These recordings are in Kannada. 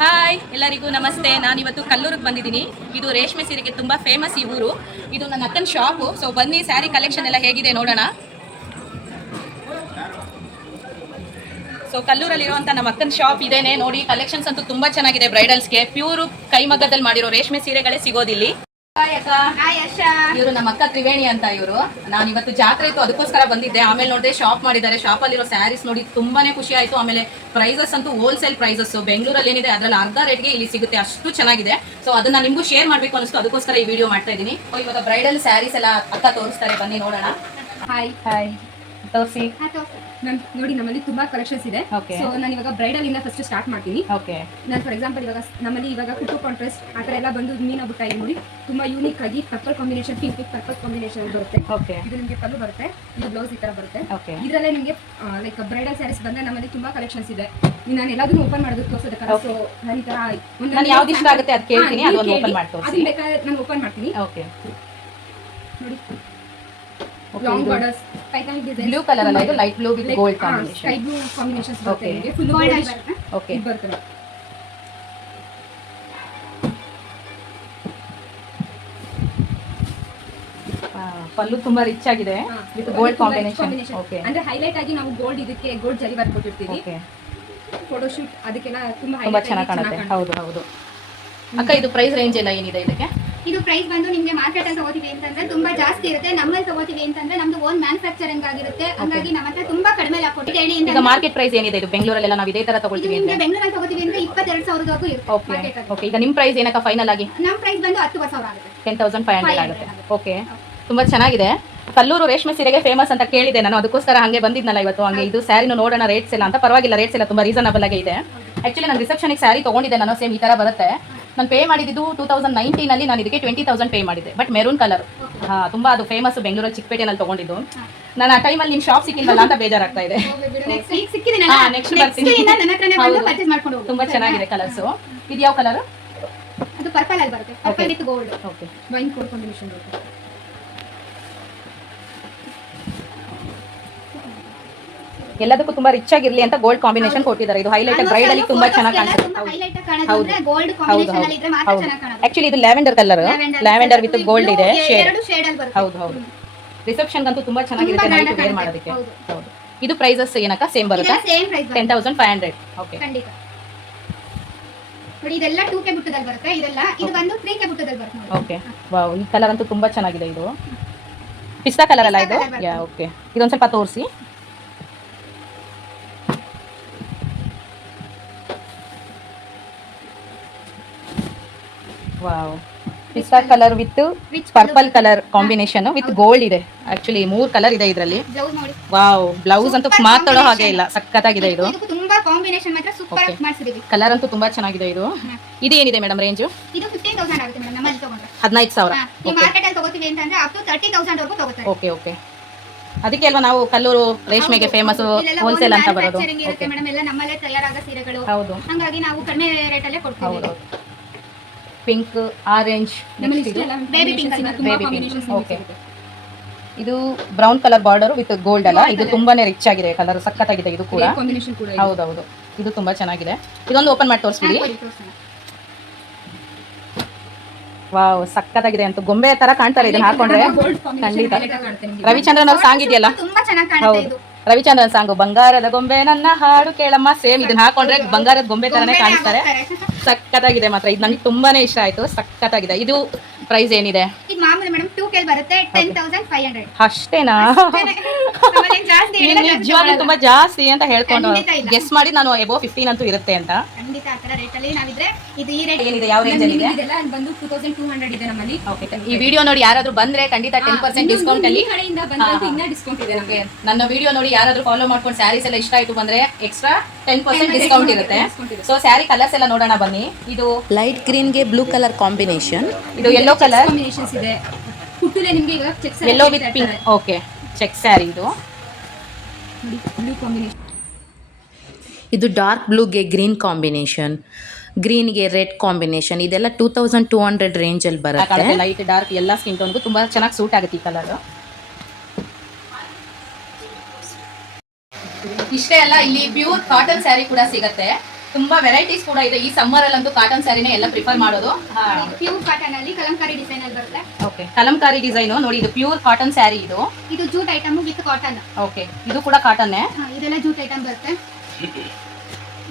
ಹಾಯ್ ಎಲ್ಲರಿಗೂ ನಮಸ್ತೆ. ನಾನು ಇವತ್ತು ಕಲ್ಲೂರಿಗೆ ಬಂದಿದ್ದೀನಿ. ಇದು ರೇಷ್ಮೆ ಸೀರೆಗೆ ತುಂಬ ಫೇಮಸ್ ಈ ಊರು. ಇದು ನನ್ನ ಅಕ್ಕನ ಶಾಪು. ಸೊ ಬನ್ನಿ ಸ್ಯಾರಿ ಕಲೆಕ್ಷನ್ ಎಲ್ಲ ಹೇಗಿದೆ ನೋಡೋಣ. ಸೊ ಕಲ್ಲೂರಲ್ಲಿರುವಂಥ ನಮ್ಮ ಅಕ್ಕನ ಶಾಪ್ ಇದೇನೆ ನೋಡಿ. ಕಲೆಕ್ಷನ್ಸ್ ಅಂತೂ ತುಂಬ ಚೆನ್ನಾಗಿದೆ. ಬ್ರೈಡಲ್ಸ್ಗೆ ಪ್ಯೂರು ಕೈಮಗ್ಗದಲ್ಲಿ ಮಾಡಿರೋ ರೇಷ್ಮೆ ಸೀರೆಗಳೇ ಸಿಗೋದಿಲ್ಲಿ. ಇವರು ನಮ್ಮ ಅಕ್ಕ ತ್ರಿವೇಣಿ ಅಂತ. ಇವರು ನಾನು ಇವತ್ತು ಜಾತ್ರೆ ಇತ್ತು ಅದಕ್ಕೋಸ್ಕರ ಬಂದಿದ್ದೆ. ಆಮೇಲೆ ನೋಡಿದೆ ಶಾಪ್ ಮಾಡಿದ್ದಾರೆ. ಶಾಪ್ ಅಲ್ಲಿರೋ ಸ್ಯಾರೀಸ್ ನೋಡಿ ತುಂಬಾನೇ ಖುಷಿ ಆಯ್ತು. ಆಮೇಲೆ ಪ್ರೈಸಸ್ ಅಂತೂ ಹೋಲ್ಸೇಲ್ ಪ್ರೈಸಸ್ ಬೆಂಗಳೂರಲ್ಲಿ ಏನಿದೆ ಅದರಲ್ಲಿ ಅರ್ಧ ರೇಟ್ಗೆ ಇಲ್ಲಿ ಸಿಗುತ್ತೆ, ಅಷ್ಟು ಚೆನ್ನಾಗಿದೆ. ಸೊ ಅದನ್ನ ನಿಮಗೂ ಶೇರ್ ಮಾಡ್ಬೇಕು ಅನಿಸ್ತು, ಅದಕ್ಕೋಸ್ಕರ ಈ ವಿಡಿಯೋ ಮಾಡ್ತಾ ಇದ್ದೀನಿ. ಇವಾಗ ಬ್ರೈಡಲ್ ಸ್ಯಾರೀಸ್ ಎಲ್ಲ ಅಕ್ಕ ತೋರಿಸ್ತಾರೆ, ಬನ್ನಿ ನೋಡೋಣ. ಹಾಯ್ ಹಾಯ್, ತೋರಿಸಿ. ಮ್ಯಾಮ್ ನೋಡಿ, ನಮ್ಮಲ್ಲಿ ತುಂಬಾ ಕಲೆಕ್ಷನ್ಸ್ ಇದೆ. ಸೊ ನಾನು ಇವಾಗ ಬ್ರೈಡಲ್ ಇಂದ ಫಸ್ಟ್ ಸ್ಟಾರ್ಟ್ ಮಾಡ್ತೀನಿ. ನಾನು ಫಾರ್ ಎಕ್ಸಾಂಪಲ್ ನಮ್ಮಲ್ಲಿ ಇವಾಗ ಕುಟು ಕಾಂಟ್ರಾಸ್ಟ್ ಆ ಥರ ಎಲ್ಲ ಬಂದು ಮೀನಾ ಬುಟ್ಟ ಇಲ್ಲಿ ನೋಡಿ ತುಂಬಾ ಯೂನಿಕ್ ಆಗಿ purple combination, pink purple combination ಬರುತ್ತೆ. ಇದು ನಿಮಗೆ ಪಲ್ಲು ಬರುತ್ತೆ, ಇದು ಬ್ಲೌಸ್ ಈ ತರ ಬರುತ್ತೆ. ಇದರಲ್ಲೇ ನಿಮಗೆ ಲೈಕ್ ಬ್ರೈಡಲ್ ಸ್ಯಾರೀಸ್ ಬಂದ್ರೆ ನಮ್ಮಲ್ಲಿ ತುಂಬಾ ಕಲೆಕ್ಷನ್ಸ್ ಇದೆ. ನಾನು ಎಲ್ಲದನ್ನು ಓಪನ್ ಮಾಡೋದಕ್ಕೆ ತೋರಿಸೋದಕ್ಕೆ. ಸೊ ನಾನು ಈ ತರ ನಾನು ಯಾವ್ದು ಇಷ್ಟ ಆಗುತ್ತೆ ಅದು ಕೇಳ್ತೀನಿ, ಅದನ್ನ ಓಪನ್ ಮಾಡಿ ತೋರಿಸಿ. ಅದನ್ನ ಬೇಕಾದ್ರೆ ನಾನು ಓಪನ್ ಮಾಡ್ತೀನಿ. ನೋಡಿ, long borders, Paithani design, blue colour ಅಲ್ಲ ಇದು, light blue with gold combination, sky blue combinations ಬರುತ್ತೆ. ನಿಮಗೆ ಫುಲ್ ಗೋಲ್ಡ್ ಆಗಿ ಬರುತ್ತೆ. ಇದು ಬರುತ್ತೆ. ಪಲ್ಲು ತುಂಬಾ ರಿಚ್ ಆಗಿದೆ ವಿತ್ ಗೋಲ್ಡ್ ಕಾಂಬಿನೇಷನ್. ಅಂದ್ರೆ ಹೈಲೈಟ್ ಆಗಿ ನಾವು ಗೋಲ್ಡ್, ಇದಕ್ಕೆ ಗೋಲ್ಡ್ ಜರಿ ವರ್ಕ್ ಕೊಟ್ಟಿರ್ತೀವಿ. ಫೋಟೋ ಶೂಟ್ ಅದಕ್ಕೆಲ್ಲ ತುಂಬಾ ಚೆನ್ನಾಗಿ ಕಾಣುತ್ತೆ. ಹೌದು ಹೌದು ಅಕ್ಕ, ಇದು ಪ್ರೈಸ್ ರೇಂಜ್ ಎಲ್ಲ ಏನಿದೆ ಇದಕ್ಕೆ? ಇದು ಪ್ರೈಸ್ ಬಂದು ನಿಮಗೆ ಮಾರ್ಕೆಟ್ ಅಲ್ಲಿ ತಗೋತೀವಿ ಅಂತಂದ್ರೆ ತುಂಬಾ ಜಾಸ್ತಿ ಇರುತ್ತೆ. ನಮ್ಮಲ್ಲಿ ತಗೋತೀವಿ ಅಂತಂದ್ರೆ ನಮ್ದು ಓನ್ ಮ್ಯಾನುಫ್ಯಾಕ್ಚರಿಂಗ್ ಆಗಿರುತ್ತೆ. ಹಾಗಾಗಿ ನಮ್ಮ ಹತ್ರ ತುಂಬಾ ಕಡಿಮೆ ಕೊಟ್ಟಿದ್ದೇನೆ. ಈಗ ಮಾರ್ಕೆಟ್ ಪ್ರೈಸ್ ಏನಿದೆ ಇದು ಬೆಂಗಳೂರಲ್ಲೆಲ್ಲ ನಾವು ಇದೇ ತರ ತಗೊಳ್ತೀವಿ ಅಂದ್ರೆ? ಬೆಂಗಳೂರಲ್ಲಿ ತಗೋತೀವಿ ಅಂದ್ರೆ 22,000 ಇರುತ್ತೆ. ಓಕೆ, ಈಗ ನಿಮ್ಮ ಪ್ರೈಸ್ ಏನಕ್ಕ ಫೈನಲ್ ಆಗಿ? ನಮ್ಮ ಪ್ರೈಸ್ ಬಂದು 10,000 ಆಗುತ್ತೆ, 10,500 ಆಗುತ್ತೆ. ಓಕೆ, ತುಂಬಾ ಚೆನ್ನಾಗಿದೆ. ಕಲ್ಲೂರು ರೇಷ್ಮೆ ಸೀರೆಗೆ ಫೇಮಸ್ ಅಂತ ಕೇಳಿದೆ ನಾನು, ಅದಕ್ಕೋಸ್ಕರ ಹಂಗೆ ಬಂದಿದ್ನಲ್ಲ ಇವತ್ತು. ಹಂಗೆ ಇದು ಸ್ಯಾರಿನ ನೋಡೋಣ ರೇಟ್ಸ್ ಎಲ್ಲ ಅಂತ. ಪರವಾಗಿಲ್ಲ, ರೇಟ್ಸ್ ಎಲ್ಲ ತುಂಬಾ ರೀಸನಬಲ್ ಆಗಿ ಇದೆ. ಆಕ್ಚುಲಿ ನಾನು ರಿಸೆಪ್ಷನ್ಗೆ ಸ್ಯಾರಿ ತಗೊಂಡಿದ್ದೆ ನಾನು, ಸೇಮ್ ಈ ತರ ಬರುತ್ತೆ. ನಾನು ಪೇ ಮಾಡಿದ್ದು 2019 ಅಲ್ಲಿ. ನಾನು ಇದಕ್ಕೆ 20,000 ಪೇ ಮಾಡಿದ್ದೆ, ಬಟ್ ಮೆರೂನ್ ಕಲರ್. ತುಂಬಾ ಅದು ಫೇಮಸ್ ಬೆಂಗಳೂರಲ್ಲಿ ಚಿಕ್ಕಪೇಟೆನಲ್ಲಿ ತಗೊಂಡಿದ್ದು. ನಾನು ಆ ಟೈಮಲ್ಲಿ ನಿಮ್ಮ ಶಾಪ್ ಸಿಕ್ಕಿಲ್ವಲ್ಲ ಅಂತ ಬೇಜಾರಾಗ್ತಾ ಇದೆ. ನೆಕ್ಸ್ಟ್ ಬರ್ತೀನಿ. ತುಂಬಾ ಚೆನ್ನಾಗಿದೆ ಕಲರ್ಸ್. ಇದು ಯಾವ ಕಲರ್? ಅದು ಪರ್ಪಲ್ ಅಲ್ಲಿ ಬರುತ್ತೆ, purple with gold. Okay, wine code combination ಬರುತ್ತೆ. ಎಲ್ಲದಕ್ಕೂ ತುಂಬಾ ರಿಚ್ ಆಗಿರ್ಲಿ ಅಂತ ಗೋಲ್ಡ್ ಕಾಂಬಿನೇಷನ್ ಕೊಟ್ಟಿದ್ದಾರೆ. ಇದು ಹೈಲೈಟ್ ಬ್ರೈಡ್ ಅಲ್ಲಿ ತುಂಬಾ ಚೆನ್ನಾಗಿ ಕಾಣಿಸುತ್ತೆ. ಆಕ್ಚುಲಿ ಇದು lavender colour, lavender with gold ಇದೆ ಶೇಡ್. ಹೌದು ಹೌದು, ರಿಸೆಪ್ಷನ್ ಅಂತೂ ತುಂಬಾ ಚೆನ್ನಾಗಿರುತ್ತೆ ನೈಟ್ ವೇರ್ ಮಾಡೋದಕ್ಕೆ. ಹೌದು, ಇದು ಪ್ರೈಸಸ್ ಏನಕ್ಕ ಸೇಮ್ ಬರುತ್ತೆ? 10,500. ಓಕೆ, ಖಂಡಿತ. ನೋಡಿ, ಇದೆಲ್ಲ 2K ಬುಟ್ಟದಲ್ಲಿ ಬರುತ್ತೆ. ಇದೆಲ್ಲ ಇದು ಬಂದು 3K ಬುಟ್ಟದಲ್ಲಿ ಬರುತ್ತೆ. ಓಕೆ, ವಾವ್, ಈ ಕಲರ್ ಅಂತೂ ತುಂಬಾ ಚೆನ್ನಾಗಿದೆ. ಇದು ಪಿಸ್ತಾ ಕಲರ್ ಅಲ್ಲ ಇದು? ಯಾ, ಓಕೆ, ಇದೊಂದು ಸ್ವಲ್ಪ ತೋರಿಸಿ. ವಾವ್, ಪಿಸ್ತಾ colour with purple colour combination with gold ಇದೆ. ಆಕ್ಚುಲಿ 3 ಕಲರ್ ಇದೆ ಇದರಲ್ಲಿ. ವಾವ್, ಬ್ಲೌಸ್ ಅಂತೂ ಮಾತಾಡೋ ಹಾಗೆ ಇಲ್ಲ, ಸಕ್ಕತ್ತಾಗಿದೆ. ಇದು ತುಂಬಾ ಕಾಂಬಿನೇಷನ್ ಮಾತ್ರ ಸೂಪರ್ ಆಗಿ ಮಾಡ್ಸಿದೀವಿ. ಕಲರ್ ಅಂತೂ ತುಂಬಾ ಚೆನ್ನಾಗಿದೆ. ಇದು ಏನಿದೆ ಮೇಡಮ್ ರೇಂಜ್? ಇದು 15,000 ಆಗುತ್ತೆ ಮೇಡಮ್ ನಮ್ಮಲ್ಲಿ ತಗೊಂಡ್ರೆ. 15,000. ಈ ಮಾರ್ಕೆಟ್ ಅಲ್ಲಿ ತಗೋತೀವಿ ಅಂತಂದ್ರೆ ಅಪ್ ಟು 30,000 ವರೆಗೂ ತಗೋತಾರೆ. ಓಕೆ ಓಕೆ, ಅದಕ್ಕೆ ಅಲ್ವಾ ನಾವು ಕಲ್ಲೂರು ರೇಷ್ಮೆಗೆ ಫೇಮಸ್ ಹೋಲ್ಸೇಲ್ ಅಂತ ಬರೋದು. ಇರುತ್ತೆ ಮೇಡಮ್, ಎಲ್ಲ ನಮ್ಮಲ್ಲೇ ತಯಾರಾದ ಸೀರೆಗಳು. ಹೌದು, ಹಾಗಾಗಿ ನಾವು ಕಡಿಮೆ ರೇಟ್ ಅಲ್ಲೇ ಕೊಡ್ತೀವಿ. ಹೌದು, pink, orange, baby pink. Okay, ಇದು brown colour border with gold ಅಲ್ಲ, ಇದು ತುಂಬಾನೇ ರಿಚ್ ಆಗಿದೆ. ಕಲರ್ ಸಕ್ಕತ್ತಾಗಿದೆ ಇದು ಕೂಡ. ಹೌದೌದು, ಇದು ತುಂಬಾ ಚೆನ್ನಾಗಿದೆ. ಇದೊಂದು ಓಪನ್ ಮಾಡಿ ತೋರಿಸ್ಬಿಡಿ. ವಾವ್, ಸಕ್ಕತ್ತಾಗಿದೆ ಅಂತೂ. ಗೊಂಬೆ ತರ ಕಾಣ್ತಾರೆ ಇದನ್ನ ಹಾಕೊಂಡ್ರೆ. ಖಂಡಿತ ರವಿಚಂದ್ರನ್ ಅವ್ರ ಸಾಂಗ್ ಇದೆಯಲ್ಲ, ತುಂಬಾ ಚೆನ್ನಾಗಿ ಕಾಣುತ್ತೆ ಇದು. ರವಿಚಂದ್ರನ್ ಸಾಂಗ್, ಬಂಗಾರದ ಗೊಂಬೆ ನನ್ನ ಹಾಡು ಕೇಳಮ್ಮ. ಸೇಮ್ ಇದನ್ನ ಹಾಕೊಂಡ್ರೆ ಬಂಗಾರದ ಗೊಂಬೆ ತರನೇ ಕಾಣಿಸ್ತಾರೆ. ಸಕ್ಕತ್ತಾಗಿದೆ ಮಾತ್ರ, ಇದು ನನಗೆ ತುಂಬಾನೇ ಇಷ್ಟ ಆಯ್ತು. ಸಕ್ಕತ್ತಾಗಿದೆ. ಇದು ಪ್ರೈಸ್ ಏನಿದೆ? ಇದು ಮಾಮೂಲಿ ಮೇಡಮ್ 2K ಬರುತ್ತೆ, 10,500 ಅಷ್ಟೇನಾ? ನಿಜವಾಗ್ಲೂ ತುಂಬಾ ಜಾಸ್ತಿ ಅಂತ ಹೇಳ್ಕೊಂಡು ಗೆಸ್ ಮಾಡಿ ನಾನು ಎಬೋ 15 ಅಂತೂ ಇರುತ್ತೆ ಅಂತ. ಖಂಡಿತ ಆ ತರ ರೇಟ್ ಅಲ್ಲಿ ನಾವಿದ್ರೆ ಇದು ಈ ರೇಟ್ ಏನಿದೆ, ಯಾವ ರೇಂಜ್ ಅಲ್ಲಿ ಇದೆ? ಇದೆಲ್ಲ ಬಂದು 2,200 ಇದೆ ನಮ್ಮಲ್ಲಿ. ಓಕೆ, ಈ ವಿಡಿಯೋ ನೋಡಿ ಯಾರಾದ್ರೂ ಬಂದ್ರೆ ಖಂಡಿತ 10% ಡಿಸ್ಕೌಂಟ್ ಅಲ್ಲಿ. ಕಡೆಯಿಂದ ಬಂದ್ರೆ ಇನ್ನೂ ಡಿಸ್ಕೌಂಟ್ ಇದೆ ನಮಗೆ. ನನ್ನ ವಿಡಿಯೋ ನೋಡಿ ಯಾರಾದ್ರೂ ಫಾಲೋ ಮಾಡ್ಕೊಂಡು ಸ್ಯಾರೀಸ್ ಎಲ್ಲ ಇಷ್ಟ ಆಯ್ತು ಬಂದ್ರೆ ಎಕ್ಸ್ಟ್ರಾ 10% ಡಿಸ್ಕೌಂಟ್ ಇರುತ್ತೆ. ಸೊ ಸ್ಯಾರಿ ಕಲರ್ಸ್ ಎಲ್ಲ ನೋಡೋಣ ಬನ್ನಿ. ಇದು ಲೈಟ್ ಗ್ರೀನ್ ಗೆ ಬ್ಲೂ ಕಲರ್ ಕಾಂಬಿನೇಷನ್, ಇದು ಯೆಲ್ಲೋ ಕಲರ್ ಕಾಂಬಿನೇಷನ್ಸ್ ಇದೆ. ಕುಟ್ಟುಲೆ ನಿಮಗೆ ಈಗ checks yellow with pink. Okay, check saree ಇದು. Blue combination. ಇದು ಡಾರ್ಕ್ ಬ್ಲೂಗೆ ಗ್ರೀನ್ ಕಾಂಬಿನೇಷನ್, ಗ್ರೀನ್ಗೆ ರೆಡ್ ಕಾಂಬಿನೇಷನ್. ಇದೆಲ್ಲ 2,200 ರೇಂಜಲ್ಲಿ ಬರುತ್ತೆ. ಲೈಟ್ ಡಾರ್ಕ್ ಎಲ್ಲ ಸ್ಕಿನ್ ಟೋನ್ಗೂ ತುಂಬಾ ಚೆನ್ನಾಗಿ ಸೂಟ್ ಆಗುತ್ತೆ ಈ ಕಲರ್. ಇಷ್ಟೇ ಅಲ್ಲ, ಇಲ್ಲಿ ಪ್ಯೂರ್ ಕಾಟನ್ ಸ್ಯಾರಿ ಕೂಡ ಸಿಗತ್ತೆ. ತುಂಬಾ ವೆರೈಟೀಸ್ ಕೂಡ ಇದೆ. ಈ ಸಮ್ಮರ್ ಅಲ್ಲಂತೂ ಕಾಟನ್ ಸ್ಯಾರಿನೇ ಎಲ್ಲ ಪ್ರಿಫರ್ ಮಾಡೋದು. ಪ್ಯೂರ್ ಕಾಟನ್ ಅಲ್ಲಿ ಕಲಂಕಾರಿ ಡಿಸೈನ್ ಅಲ್ಲಿ ಬರುತ್ತೆ. ಓಕೆ, ಕಲಂಕಾರಿ ಡಿಸೈನ್ ನೋಡಿ, ಇದು ಪ್ಯೂರ್ ಕಾಟನ್ ಸ್ಯಾರಿ ಇದು. ಇದು jute item with cotton. Okay, ಇದು ಕೂಡ ಕಾಟನ್ನೇ. ಇದೆಲ್ಲ ಜೂಟ್ ಐಟಮ್ ಬರುತ್ತೆ.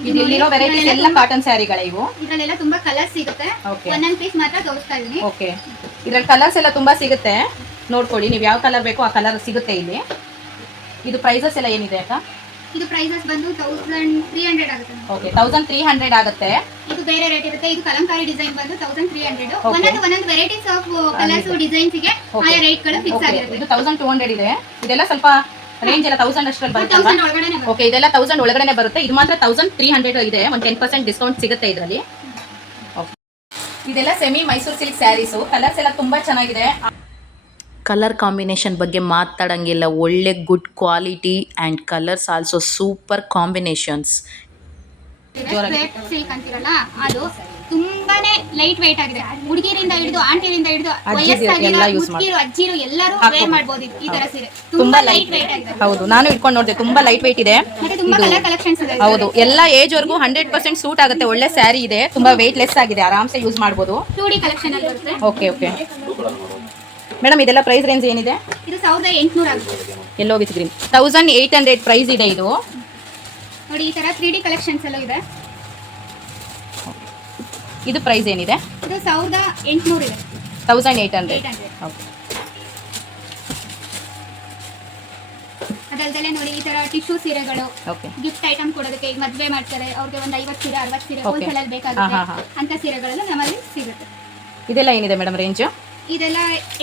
ಇಲ್ಲಿರೋ ವೆರೈಟೀಸ್ ಎಲ್ಲ ಕಾಟನ್ ಸ್ಯಾರಿಗಳೇ ಇವು. ಇದರಲ್ಲೆಲ್ಲ ತುಂಬಾ ಕಲರ್ಸ್ ಸಿಗುತ್ತೆ. Okay. ಒಂದೊಂದು ಪೀಸ್ ಮಾತ್ರ ತೋರಿಸ್ತಾ ಇದೀನಿ. ಓಕೆ, ಇದ್ರಲ್ಲಿ ಕಲರ್ಸ್ ಎಲ್ಲ ತುಂಬಾ ಸಿಗುತ್ತೆ, ನೋಡ್ಕೊಳ್ಳಿ. ನೀವು ಯಾವ ಕಲರ್ ಬೇಕೋ ಆ ಕಲರ್ ಸಿಗುತ್ತೆ ಇಲ್ಲಿ. ಇದು ಪ್ರೈಸಸ್ ಎಲ್ಲ ಏನಿದೆ ಅಕ್ಕ? ಇದು ಪ್ರೈಸಸ್ ಬಂದು 1300 ಆಗುತ್ತೆ. ಓಕೆ, 1300 ಆಗುತ್ತೆ. ಇದು ಬೇರೆ ರೇಟ್ ಇರುತ್ತೆ. ಇದು ಕಲಂಕಾರಿ ಡಿಸೈನ್ ಬಂದು 1300. Okay. ಒಂದೊಂದು ವೆರೈಟೀಸ್ ಆಫ್ ಕಲರ್ಸ್ ಡಿಸೈನ್ಸ್ ಗೆ ಆಯಾ ರೇಟ್ ಗಳು ಫಿಕ್ಸ್ Okay, ಆಗಿರುತ್ತೆ. ಇದು 1200 ಇದೆ. ಇದೆಲ್ಲ ಸ್ವಲ್ಪ ರೇಂಜ್ ಎಲ್ಲ 1000 ಅಷ್ಟರಲ್ಲಿ ಬರುತ್ತೆ. 1000 ಒಳಗಡೆನೆ ಬರುತ್ತೆ. ಓಕೆ, ಇದೆಲ್ಲ 1000 ಒಳಗಡೆ ಬರುತ್ತೆ. ಇದು ಮಾತ್ರ 1300 ಇದೆ. ಒಂದು 10% ಡಿಸ್ಕೌಂಟ್ ಸಿಗುತ್ತೆ ಇದರಲ್ಲಿ. ಇದೆಲ್ಲ semi Mysore silk sarees. Colours ಎಲ್ಲ ತುಂಬಾ ಚೆನ್ನಾಗಿದೆ. ಕಲರ್ ಕಾಂಬಿನೇಷನ್ ಬಗ್ಗೆ ಮಾತಾಡೋಂಗಿಲ್ಲ, ಒಳ್ಳೆ good quality and colours also super combinations. Crepe silk ಅಂತಿರಲ್ಲ, ಅದು ತುಂಬಾನೇ ಲೈಟ್ weight ಆಗಿದೆ. ಹುಡುಗಿರಿಂದ ಹಿಡಿದು ಆಂಟಿರಿಂದ ಹಿಡಿದು ವಯಸ್ಸಾಗಿರೋ ಮುದುಕಿರು ಅಜ್ಜಿರು ಎಲ್ಲರೂ ವೇರ್ ಮಾಡಬಹುದು ಈ ತರ ಸೀರೆ. ತುಂಬಾ ಲೈಟ್ weight ಆಗಿದೆ. ಹೌದು, ನಾನು ಇಟ್ಕೊಂಡು ನೋಡಿದೆ, ತುಂಬಾ ಲೈಟ್ weight ಇದೆ. ಮತ್ತೆ ತುಂಬಾ ಕಲರ್ ಕಲೆಕ್ಷನ್ಸ್ ಇದೆ. ಹೌದು, ಎಲ್ಲ ಏಜ್ ವರ್ಗೂ 100% ಸೂಟ್ ಆಗುತ್ತೆ. ಒಳ್ಳೆ ಸ್ಯಾರಿ ಇದೆ, ತುಂಬಾ ವೆಯ್ಟ್ ಲೆಸ್ ಆಗಿದೆ, ಆರಾಮ್ಸೆ ಯೂಸ್ ಮಾಡಬಹುದು. 2D ಕಲೆಕ್ಷನ್ ಅಲ್ಲಿ ಬರುತ್ತೆ. ಓಕೆ ಓಕೆ ಮೇಡಮ್, ಇದೆಲ್ಲ ಪ್ರೈಸ್ ರೇಂಜ್ ಏನಿದೆ? ಇದು 1800 ಆಗುತ್ತೆ. ಎಲ್ಲೋ ವಿತ್ ಗ್ರೀನ್ 1800 ಪ್ರೈಸ್ ಇದೆ ಇದು. ನೋಡಿ, ಈ ತರ 3D ಕಲೆಕ್ಷನ್ಸ್ ಎಲ್ಲ ಇದೆ. ಇದು ಪ್ರೈಸ್ ಏನಿದೆ? ಇದು 1800 ಇದೆ. 1800. 800. ಓಕೆ, ಅದಲ್ದಲೆ ನೋಡಿ, ಈ ತರ ಟಿಶ್ಯೂ ಸೀರೆಗಳು ಓಕೆ, ಗಿಫ್ಟ್ ಐಟಮ್ ಕೊಡೋದಕ್ಕೆ. ಈಗ ಮದ್ವೆ ಮಾಡ್ತಾರೆ, ಅವ್ರಿಗೆ ಒಂದು 50 ಸೀರೆ 60 ಸೀರೆ Okay. ಹೋಲ್ಸೇಲ್ ಅಲ್ಲಿ ಬೇಕಾಗುತ್ತೆ. ಹಾ, ಹಾ, ಅಂತ ಸೀರೆಗಳೆಲ್ಲ ನಮ್ಮಲ್ಲಿ ಸಿಗುತ್ತೆ. ಇದೆಲ್ಲ ಏನಿದೆ ಮೇಡಮ್ ರೇಂಜ್? ಇದೆಲ್ಲ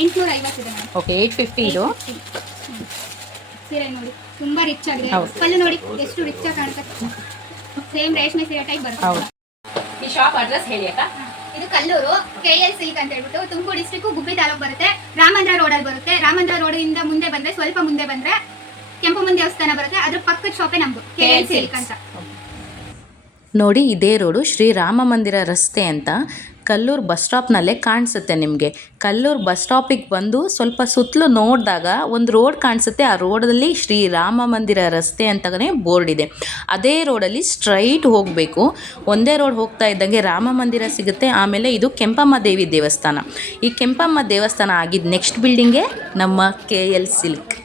850 ಇದೆ ಮೇಡಮ್. ಓಕೆ, 850 ಇದು. ಸೀರೆ ನೋಡಿ, ತುಂಬಾ ರಿಚ್ ಆಗಿದೆ. ಹೌದು. ಪಲ್ಲು ನೋಡಿ ಎಷ್ಟು ರಿಚ್ ಆಗಿ ಕಾಣುತ್ತೆ. ಸೇಮ್ ರೇಷ್ಮೆ ಸೀರೆ ಟೈಪ್ ಬರುತ್ತೆ. ಹೌದು. ಈ ಶಾಪ್ ಅಡ್ರೆಸ್ ಹೇಳಿ ಅಕ್ಕ. ಇದು ಕಲ್ಲೂರು KL ಸಿಲ್ಕ್ ಅಂತ ಹೇಳ್ಬಿಟ್ಟು ತುಮಕೂರು ಡಿಸ್ಟ್ರಿಕ್ಟ್ ಗುಬ್ಬಿ ತಾಲೂಕು ಬರುತ್ತೆ. ರಾಮಂದ್ರ ರೋಡ್ ಅಲ್ಲಿ ಬರುತ್ತೆ. ರಾಮಂದ್ರ ರೋಡ್ ಇಂದ ಮುಂದೆ ಬಂದ್ರೆ, ಸ್ವಲ್ಪ ಮುಂದೆ ಬಂದ್ರೆ ಕೆಂಪಮ್ಮನ ದೇವಸ್ಥಾನ ಬರುತ್ತೆ. ಅದ್ರ ಪಕ್ಕದ ಶಾಪೇ ನಮ್ದು KL ಸಿಲ್ಕ್ ಅಂತ. ನೋಡಿ, ಇದೇ ರೋಡು ಶ್ರೀರಾಮ ಮಂದಿರ ರಸ್ತೆ ಅಂತ ಕಲ್ಲೂರು ಬಸ್ ಸ್ಟಾಪ್ನಲ್ಲೇ ಕಾಣಿಸುತ್ತೆ ನಿಮಗೆ. ಕಲ್ಲೂರು ಬಸ್ ಸ್ಟಾಪಿಗೆ ಬಂದು ಸ್ವಲ್ಪ ಸುತ್ತಲೂ ನೋಡಿದಾಗ ಒಂದು ರೋಡ್ ಕಾಣಿಸುತ್ತೆ. ಆ ರೋಡಲ್ಲಿ ಶ್ರೀರಾಮ ಮಂದಿರ ರಸ್ತೆ ಅಂತಲೇ ಬೋರ್ಡ್ ಇದೆ. ಅದೇ ರೋಡಲ್ಲಿ ಸ್ಟ್ರೈಟ್ ಹೋಗಬೇಕು. ಒಂದೇ ರೋಡ್ ಹೋಗ್ತಾ ಇದ್ದಂಗೆ ರಾಮ ಮಂದಿರ ಸಿಗುತ್ತೆ. ಆಮೇಲೆ ಇದು ಕೆಂಪಮ್ಮ ದೇವಿ ದೇವಸ್ಥಾನ. ಈ ಕೆಂಪಮ್ಮ ದೇವಸ್ಥಾನ ಆಗಿದ್ದು ನೆಕ್ಸ್ಟ್ ಬಿಲ್ಡಿಂಗೇ ನಮ್ಮ KL ಸಿಲ್ಕ್.